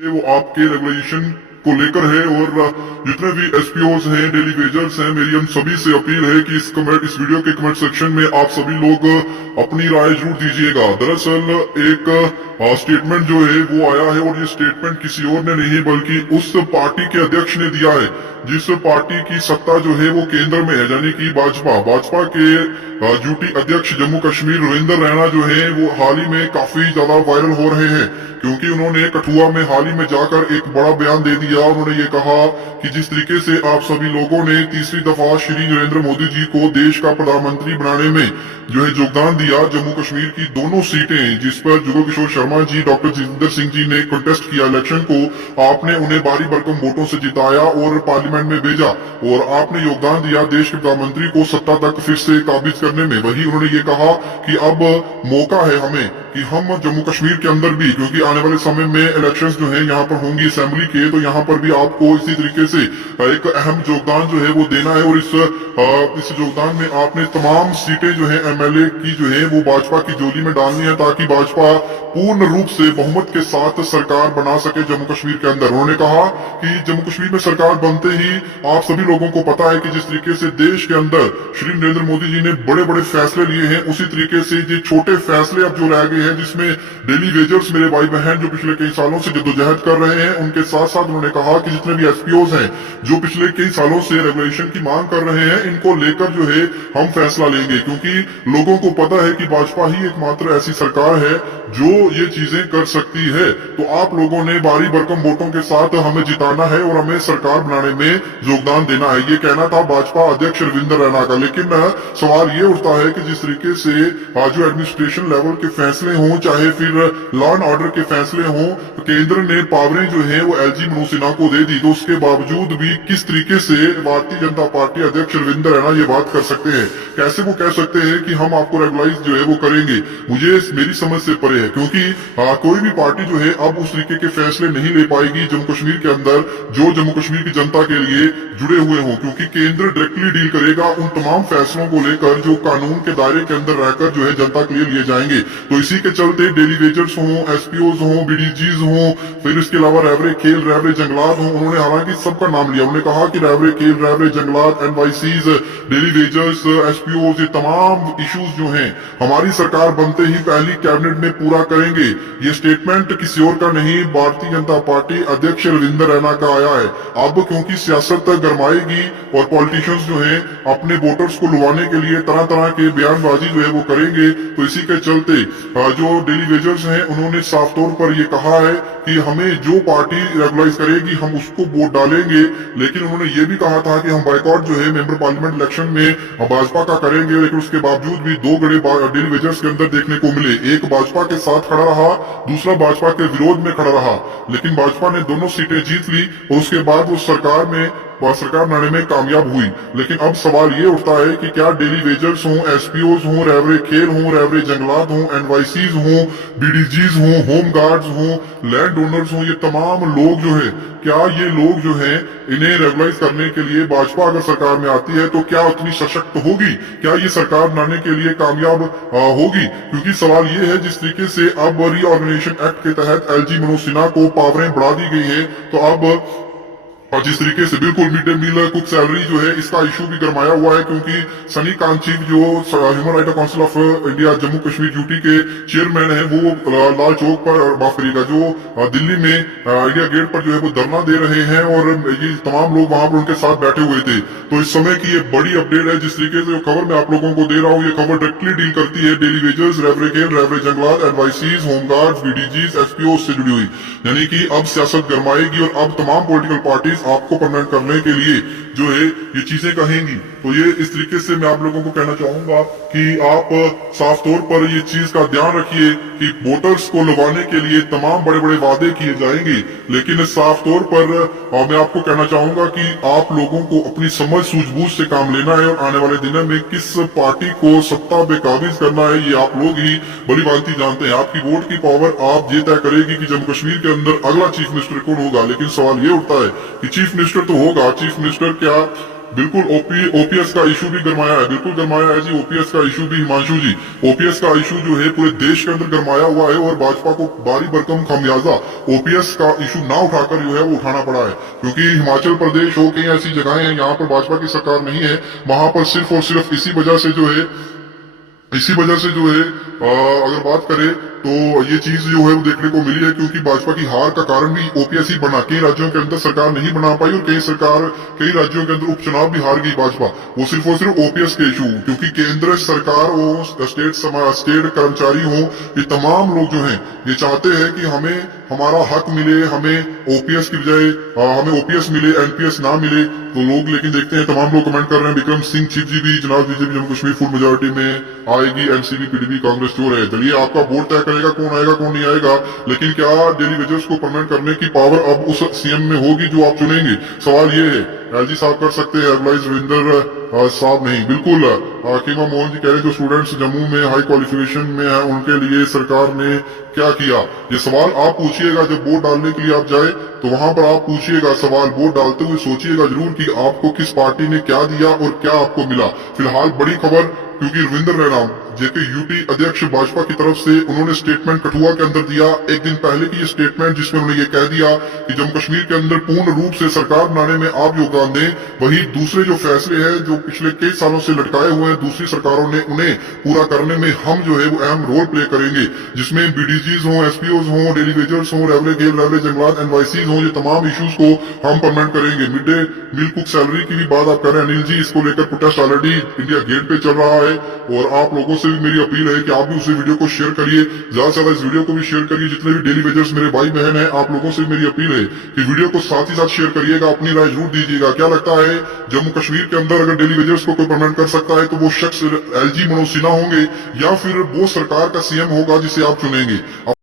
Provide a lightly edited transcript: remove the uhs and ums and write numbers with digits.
वो आपके रेगुलेशन को लेकर है। और जितने भी एसपीओज हैं, डेली वेजर्स हैं, मेरी हम सभी से अपील है कि इस वीडियो के कमेंट सेक्शन में आप सभी लोग अपनी राय जरूर दीजिएगा। दरअसल एक स्टेटमेंट जो है वो आया है, और ये स्टेटमेंट किसी और ने नहीं बल्कि उस पार्टी के अध्यक्ष ने दिया है जिस पार्टी की सत्ता जो है वो केंद्र में है, यानी कि भाजपा के ड्यूटी अध्यक्ष जम्मू कश्मीर रविंदर रैना जो है वो हाल ही में काफी ज्यादा वायरल हो रहे हैं, क्योंकि उन्होंने कठुआ में हाल ही में जाकर एक बड़ा बयान दे दिया। उन्होंने ये कहा कि जिस तरीके से आप सभी लोगों ने तीसरी दफा श्री नरेंद्र मोदी जी को देश का प्रधानमंत्री बनाने में जो है योगदान दिया, जम्मू कश्मीर की दोनों सीटें जिस पर जुगल किशोर शर्मा जी, डॉक्टर जितेंद्र सिंह जी ने कंटेस्ट किया इलेक्शन को, आपने उन्हें भारी भरकम वोटों से जिताया और पार्लियामेंट में भेजा, और आपने योगदान दिया देश के प्रधानमंत्री को सत्ता तक फिर से काबिज करने में। वही उन्होंने ये कहा कि अब मौका है हमें कि हम जम्मू कश्मीर के अंदर भी, क्योंकि आने वाले समय में इलेक्शंस जो है यहाँ पर होंगी असेंबली के, तो यहाँ पर भी आपको इसी तरीके से एक अहम योगदान जो है वो देना है। और इस योगदान में आपने तमाम सीटें जो है एमएलए की जो है वो भाजपा की झोली में डालनी है, ताकि भाजपा पूर्ण रूप से बहुमत के साथ सरकार बना सके जम्मू कश्मीर के अंदर। उन्होंने कहा कि जम्मू कश्मीर में सरकार बनते ही आप सभी लोगों को पता है कि जिस तरीके से देश के अंदर श्री नरेंद्र मोदी जी ने बड़े बड़े फैसले लिए हैं, उसी तरीके से ये छोटे फैसले अब जो रह गए हैं, जिसमें डेली वेजर्स मेरे भाई बहन जो पिछले कई सालों से जद्दोजहद कर रहे हैं, उनके साथ साथ उन्होंने कहा कि जितने भी एसपीओज हैं जो पिछले कई सालों से रेगुलेशन की मांग कर रहे हैं, इनको लेकर जो है हम फैसला लेंगे, क्योंकि लोगों को पता है कि भाजपा ही एकमात्र ऐसी सरकार है जो ये चीजें कर सकती है। तो आप लोगों ने भारी भरकम वोटों के साथ हमें जिताना है और हमें सरकार बनाने में योगदान देना है। ये कहना था भाजपा अध्यक्ष रविंदर रैना का। लेकिन सवाल ये उठता है कि जिस तरीके से जो एडमिनिस्ट्रेशन लेवल के फैसले हों, चाहे फिर लॉ एंड ऑर्डर के फैसले हों, केंद्र ने पावरें जो है वो एलजी मनोज सिन्हा को दे दी, तो उसके बावजूद भी किस तरीके से भारतीय जनता पार्टी अध्यक्ष रविंदर रैना ये बात कर सकते हैं? कैसे वो कह सकते हैं कि हम आपको रेगुलाइज जो है वो करेंगे? मुझे मेरी समझ से परे है, क्योंकि कोई भी पार्टी जो है अब उस तरीके के फैसले नहीं ले पाएगी जम्मू कश्मीर के अंदर जो जम्मू कश्मीर की जनता के लिए जुड़े हुए हों, क्योंकि केंद्र डायरेक्टली डील करेगा उन तमाम फैसलों को लेकर जो कानून के दायरे के अंदर रहकर जो है जनता के लिए जाएंगे। तो इसी के चलते डेली वेजर्स हों, एसपीओज हों, बीडीजीज हों, फिर इसके अलावा रैवरे खेल, रैवरे जंगलात हों, उन्होंने हालांकि सबका नाम लिया। उन्होंने कहा कि रैवरे खेल, रैवरे जंगलात, एनवाईसीज, डेली वेजर्स, एसपीओज, ये तमाम इश्यूज जो हैं हमारी सरकार बनते ही पहली कैबिनेट में पूरा करेंगे। ये स्टेटमेंट किसी और का नहीं, भारतीय जनता पार्टी अध्यक्ष रविंदर रैना का आया है। अब क्योंकि सियासत गरमाएगी और पॉलिटिशियंस जो हैं अपने वोटर्स को लुभाने के लिए तरह तरह के बयानबाजी जो है वो करेंगे, तो इसी के चलते जो डेली वेजर्स हैं उन्होंने साफ तौर पर ये कहा है कि हमें जो पार्टी रेगुलाइज करेगी हम उसको वोट डालेंगे। लेकिन उन्होंने ये भी कहा था कि हम बाइकआउट जो है मेंबर पार्लियामेंट इलेक्शन में भाजपा का करेंगे। लेकिन उसके बावजूद भी दो गड़े डेली वेजर्स के अंदर देखने को मिले, एक भाजपा के साथ खड़ा रहा, दूसरा भाजपा के विरोध में खड़ा रहा। लेकिन भाजपा ने दोनों सीटें जीत ली और उसके बाद वो सरकार बनाने में कामयाब हुई। लेकिन अब सवाल ये उठता है कि क्या डेली वेजर्स हों, एसपीओज हों, रैवरे खेल हों, रैवरे जंगलात हों, एनवाईसीज हों, बीडीजीज हों, होम गार्ड्स हों, लैंड ओनर्स हों, ये तमाम लोग जो है, क्या ये लोग जो हैं इन्हें रेगुलाइज करने के लिए भाजपा अगर सरकार में आती है तो क्या उतनी सशक्त होगी? क्या ये सरकार बनाने के लिए कामयाब होगी? क्योंकि सवाल ये है जिस तरीके से अब रीऑर्गेनाइजेशन एक्ट के तहत एलजी मनोज सिन्हा को पावरें बढ़ा दी गई है, तो अब और जिस तरीके से बिल्कुल mid day meal cook salary जो है इसका इशू भी गरमाया हुआ है, क्योंकि सनी कांचीव जो human right council of India Jammu Kashmir duty के चेयरमैन है, वो लाल चौक पर माफ करिएगा जो दिल्ली में इंडिया गेट पर जो है वो धरना दे रहे हैं और ये तमाम लोग वहां पर उनके साथ बैठे हुए थे। तो इस समय की ये बड़ी अपडेट है। जिस तरीके से जो खबर मैं आप लोगों को दे रहा हूँ, ये खबर डायरेक्टली डील करती है डेली वेजर्स, रैवरे खेल, रैवरे जंगलात, एडवाइसीज, होमगार्ड्स, बीडीजीज, एसपीओ से जुड़ी हुई। यानी कि अब सियासत गरमाएगी और अब तमाम पॉलिटिकल पार्टीज आपको परमानेंट करने के लिए जो है ये चीजें कहेंगी। तो ये इस तरीके से मैं आप लोगों को कहना चाहूंगा कि आप साफ तौर पर ये चीज का ध्यान रखिए कि वोटर्स को लुभाने के लिए तमाम बड़े बड़े वादे किए जाएंगे, लेकिन साफ तौर पर मैं आपको कहना चाहूंगा कि आप लोगों को अपनी समझ सूझबूझ से काम लेना है और आने वाले दिनों में किस पार्टी को सत्ता पे काबिज करना है ये आप लोग ही बड़ी भांति जानते हैं। आपकी वोट की पावर आप ये तय करेगी कि जम्मू कश्मीर के अंदर अगला चीफ मिनिस्टर कौन होगा। लेकिन सवाल ये उठता है कि चीफ मिनिस्टर तो होगा, चीफ मिनिस्टर क्या बिल्कुल ओपीएस का इशू भी गरमाया है, बिल्कुल गरमाया है जी। ओपीएस का इशू भी, हिमांशु जी, ओपीएस का इशू जो है पूरे देश के अंदर गरमाया हुआ है और भाजपा को भारी भरकम खामियाजा ओपीएस का इशू ना उठाकर जो है वो उठाना पड़ा है, क्योंकि हिमाचल प्रदेश हो, कई ऐसी जगहें हैं यहाँ पर भाजपा की सरकार नहीं है, वहां पर सिर्फ और सिर्फ इसी वजह से जो है अगर बात करें तो ये चीज जो है वो देखने को मिली है, क्योंकि भाजपा की हार का कारण भी ओपीएस ही बना। कई राज्यों के अंदर सरकार नहीं बना पाई और कई राज्यों के अंदर उपचुनाव भी हार गई भाजपा, वो सिर्फ और सिर्फ ओपीएस के इशू, क्योंकि केंद्र सरकार हो, स्टेट कर्मचारी हो, ये तमाम लोग जो हैं ये चाहते हैं कि हमें हमारा हक मिले, हमें ओपीएस की बजाय हमें ओपीएस मिले, एनपीएस ना मिले। तो लोग लेकिन देखते हैं तमाम लोग कमेंट कर रहे हैं, विक्रम सिंह चीफ जी भी, जनाब BJP Jammu Kashmir full majority में आएगी, एनसीपी पीडीपी कांग्रेस चोर है। चलिए आपका वोट तय करेगा कौन आएगा कौन नहीं आएगा, लेकिन क्या डेली वेजर्स को परमानेंट करने की पावर अब उस सीएम में होगी जो आप चुनेंगे? सवाल ये है। एलजी साहब कर सकते हैं, अदरवाइज रविंदर साहब नहीं। बिल्कुल कीमा मोहन जी कह रहे हैं जो स्टूडेंट्स जम्मू में हाई क्वालिफिकेशन में है उनके लिए सरकार ने क्या किया, ये सवाल आप पूछिएगा जब वोट डालने के लिए आप जाए, तो वहां पर आप पूछिएगा सवाल, वोट डालते हुए सोचिएगा जरूर कि आपको किस पार्टी ने क्या दिया और क्या आपको मिला। फिलहाल बड़ी खबर, क्योंकि रविंदर रैना जेके यूटी अध्यक्ष भाजपा की तरफ से उन्होंने स्टेटमेंट कठुआ के अंदर दिया एक दिन पहले की ये स्टेटमेंट, जिसमें उन्होंने ये कह दिया कि जम्मू कश्मीर के अंदर पूर्ण रूप से सरकार बनाने में आप योगदान दें, वही दूसरे जो फैसले हैं जो पिछले कई सालों से लटकाए हुए हैं दूसरी सरकारों ने, उन्हें पूरा करने में हम जो है वो अहम रोल प्ले करेंगे, जिसमें बीडीजीज हों, एसपीओज हों, डेली वेजर्स हों, रेवले गेल, रेवले जंगलात, एनवाईसीज हों, ये तमाम इश्यूज को हम परमानेंट करेंगे। Mid day meal cook salary की भी बात आप कर रहे हैं अनिल जी, इसको लेकर प्रोटेस्ट ऑलरेडी इंडिया गेट पे चल रहा है और आप लोगों से भी मेरी अपील है कि आप भी उस वीडियो को शेयर करिए, ज्यादा से ज्यादा इस वीडियो को भी शेयर करिए। जितने भी डेली वेजर्स मेरे भाई बहन हैं, आप लोगों से मेरी अपील है कि वीडियो को साथ ही साथ शेयर करिएगा, अपनी राय जरूर दीजिएगा। क्या लगता है जम्मू कश्मीर के अंदर अगर डेली वेजर्स को कोई परमानेंट कर सकता है तो वो शख्स एलजी मनोज सिन्हा होंगे या फिर वो सरकार का सीएम होगा जिसे आप चुनेंगे?